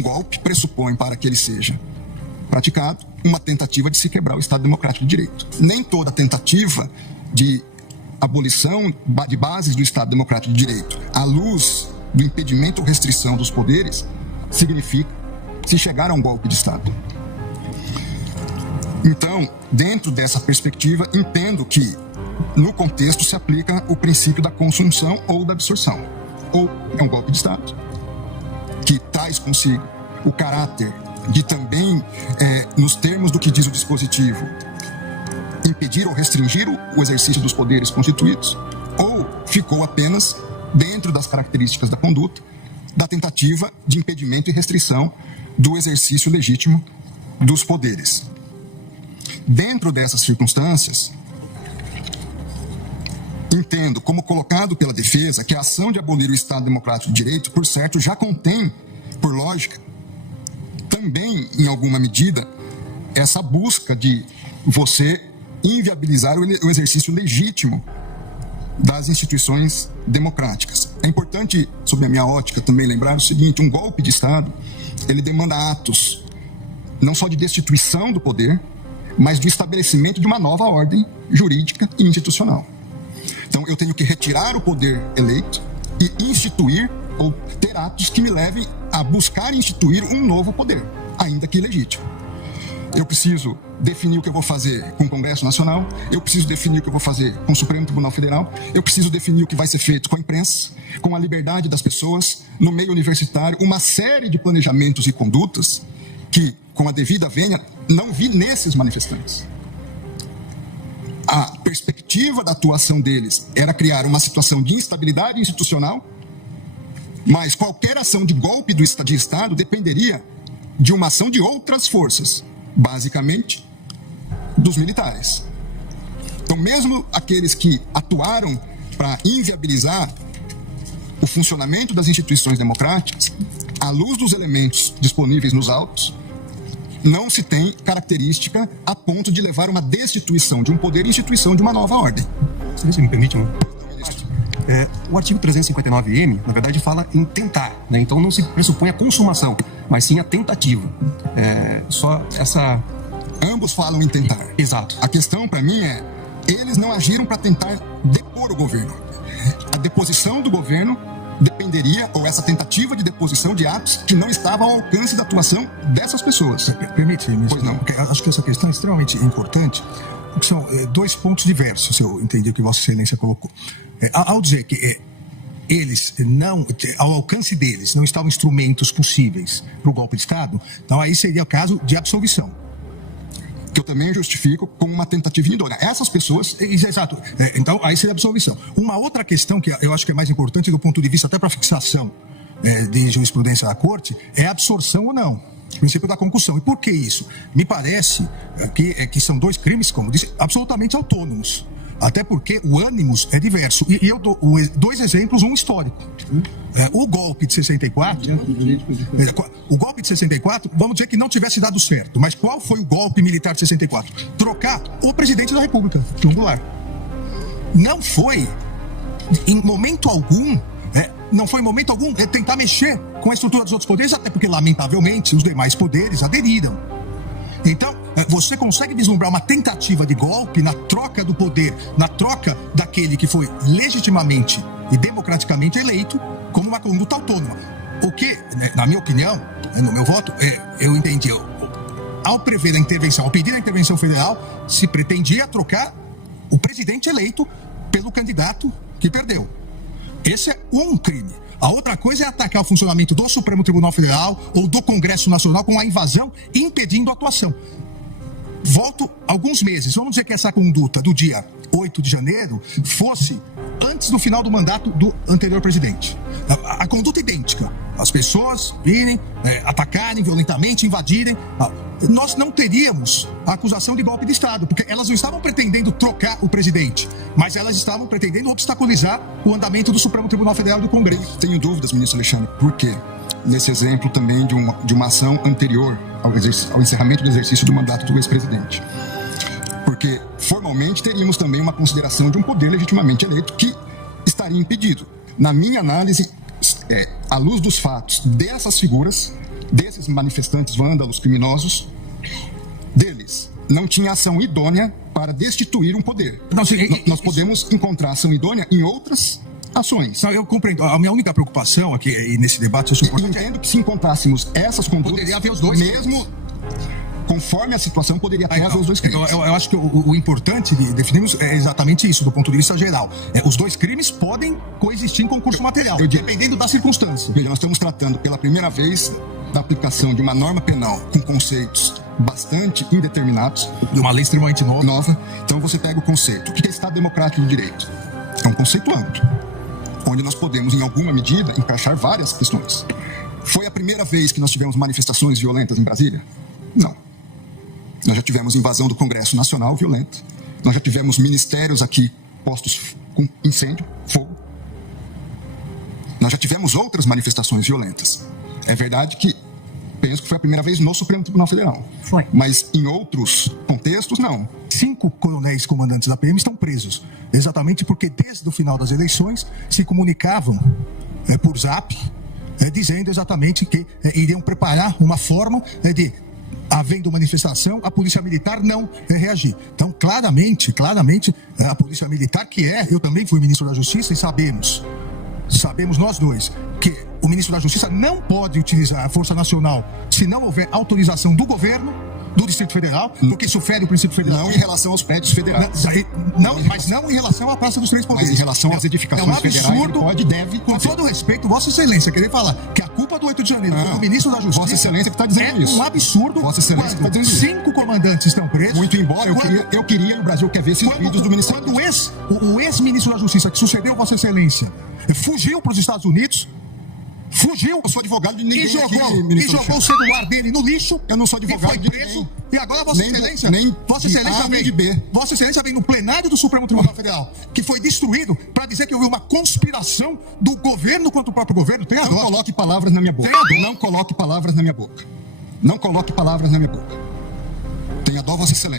um golpe pressupõe, para que ele seja praticado, uma tentativa de se quebrar o Estado Democrático de Direito. Nem toda tentativa de abolição de bases do Estado Democrático de Direito, à luz do impedimento ou restrição dos poderes, significa se chegar a um golpe de Estado. Então, dentro dessa perspectiva, entendo que, no contexto, se aplica o princípio da consunção ou da absorção. Ou é um golpe de Estado, que traz consigo o caráter de também, nos termos do que diz o dispositivo, impedir ou restringir o exercício dos poderes constituídos, ou ficou apenas, dentro das características da conduta, da tentativa de impedimento e restrição do exercício legítimo dos poderes. Dentro dessas circunstâncias, entendo, como colocado pela defesa, que a ação de abolir o Estado Democrático de Direito, por certo, já contém, por lógica, também, em alguma medida, essa busca de você inviabilizar o exercício legítimo das instituições democráticas. É importante, sob a minha ótica, também lembrar o seguinte: um golpe de Estado, ele demanda atos não só de destituição do poder, mas do estabelecimento de uma nova ordem jurídica e institucional. Então, eu tenho que retirar o poder eleito e instituir ou ter atos que me levem a buscar instituir um novo poder, ainda que ilegítimo. Eu preciso definir o que eu vou fazer com o Congresso Nacional, eu preciso definir o que eu vou fazer com o Supremo Tribunal Federal, eu preciso definir o que vai ser feito com a imprensa, com a liberdade das pessoas, no meio universitário, uma série de planejamentos e condutas que, com a devida vênia, não vi nesses manifestantes. A perspectiva da atuação deles era criar uma situação de instabilidade institucional, mas qualquer ação de golpe de Estado dependeria de uma ação de outras forças, basicamente dos militares. Então, mesmo aqueles que atuaram para inviabilizar o funcionamento das instituições democráticas, à luz dos elementos disponíveis nos autos, não se tem característica a ponto de levar uma destituição de um poder e instituição de uma nova ordem. Se você me permite, o artigo 359-M, na verdade, fala em tentar, né? Então não se pressupõe a consumação, mas sim a tentativa. Só essa... Ambos falam em tentar. Exato. A questão, para mim, é: eles não agiram para tentar depor o governo. A deposição do governo dependeria, ou essa tentativa de deposição, de atos que não estavam ao alcance da atuação dessas pessoas. Permite-me, pois não. Porque acho que essa questão é extremamente importante, porque são dois pontos diversos, se eu entendi o que Vossa Excelência colocou. Ao dizer que eles não, ao alcance deles, não estavam instrumentos possíveis para o golpe de Estado, então aí seria o caso de absolvição. Que eu também justifico como uma tentativa indolora. Essas pessoas... Exato. Então, aí seria a absolvição. Uma outra questão que eu acho que é mais importante do ponto de vista até para fixação de jurisprudência da Corte é a absorção ou não. O princípio da concussão. E por que isso? Me parece que são dois crimes, como disse, absolutamente autônomos. Até porque o ânimos é diverso. E eu dou dois exemplos, um histórico. O golpe de 64... O golpe de 64, vamos dizer que não tivesse dado certo. Mas qual foi o golpe militar de 64? Trocar o presidente da República, João Goulart. Não foi, em momento algum... Não foi em momento algum tentar mexer com a estrutura dos outros poderes, até porque, lamentavelmente, os demais poderes aderiram. Então, você consegue vislumbrar uma tentativa de golpe na troca do poder, na troca daquele que foi legitimamente e democraticamente eleito, como uma conduta autônoma. O que, na minha opinião, no meu voto, eu entendi, ao prever a intervenção, ao pedir a intervenção federal, se pretendia trocar o presidente eleito pelo candidato que perdeu. Esse é um crime. A outra coisa é atacar o funcionamento do Supremo Tribunal Federal ou do Congresso Nacional com a invasão, impedindo a atuação. Volto alguns meses. Vamos dizer que essa conduta do dia 8 de janeiro fosse antes do final do mandato do anterior presidente. A conduta idêntica. As pessoas virem, atacarem violentamente, invadirem. Nós não teríamos a acusação de golpe de Estado, porque elas não estavam pretendendo trocar o presidente, mas elas estavam pretendendo obstaculizar o andamento do Supremo Tribunal Federal e do Congresso. Tenho dúvidas, ministro Alexandre, por quê? Nesse exemplo também de uma ação anterior ao encerramento do exercício do mandato do ex-presidente. Porque, formalmente, teríamos também uma consideração de um poder legitimamente eleito que estaria impedido. Na minha análise, à luz dos fatos dessas figuras, desses manifestantes vândalos criminosos, deles, não tinha ação idônea para destituir um poder. Não, Nós podemos encontrar ação idônea em outras ações. Não, eu compreendo. A minha única preocupação aqui e nesse debate é importante. Entendo que se encontrássemos essas condutas, Poderia haver os dois mesmo conforme a situação, poderia até haver os dois crimes. Eu acho que o importante de definirmos é exatamente isso, do ponto de vista geral. Os dois crimes podem coexistir em concurso material, dependendo da circunstância. Veja, nós estamos tratando pela primeira vez da aplicação de uma norma penal com conceitos bastante indeterminados. De uma lei extremamente nova. Então você pega o conceito. O que é Estado Democrático de Direito? É um conceito amplo, onde nós podemos, em alguma medida, encaixar várias questões. Foi a primeira vez que nós tivemos manifestações violentas em Brasília? Não. Nós já tivemos invasão do Congresso Nacional violenta. Nós já tivemos ministérios aqui postos com incêndio, fogo. Nós já tivemos outras manifestações violentas. É verdade que penso que foi a primeira vez no Supremo Tribunal Federal. Foi. Mas em outros contextos, não. 5 coronéis comandantes da PM estão presos. Exatamente porque desde o final das eleições se comunicavam por zap, dizendo exatamente que iriam preparar uma forma de, havendo manifestação, a Polícia Militar não reagir. Então, claramente, a Polícia Militar, eu também fui ministro da Justiça e sabemos nós dois, que o ministro da Justiça não pode utilizar a Força Nacional se não houver autorização do governo, do Distrito Federal, porque isso fere o princípio federal. Não em relação aos prédios federais. Mas não em relação à Praça dos Três Poderes. Mas em relação às edificações federais, absurdo, ele pode e deve com todo respeito, Vossa Excelência, querer falar que a culpa do 8 de janeiro foi do ministro da Justiça. Vossa Excelência que está dizendo isso. É um absurdo. Vossa Excelência que está dizendo isso. 5 comandantes estão presos. Muito embora, eu queria, e o Brasil quer ver esses vídeos do Ministério. Quando o ex-ministro da Justiça, que sucedeu Vossa Excelência, fugiu para os Estados Unidos, eu sou advogado de ninguém e jogou o celular dele no lixo. Eu não sou advogado e foi preso. ninguém. E agora Vossa Excelência, Vossa Excelência vem no plenário do Supremo Tribunal Federal, que foi destruído, para dizer que houve uma conspiração do governo contra o próprio governo. Tem a dó. Não coloque palavras na minha boca. Não coloque palavras na minha boca. Não coloque palavras na minha boca. Tenha dó, Vossa Excelência.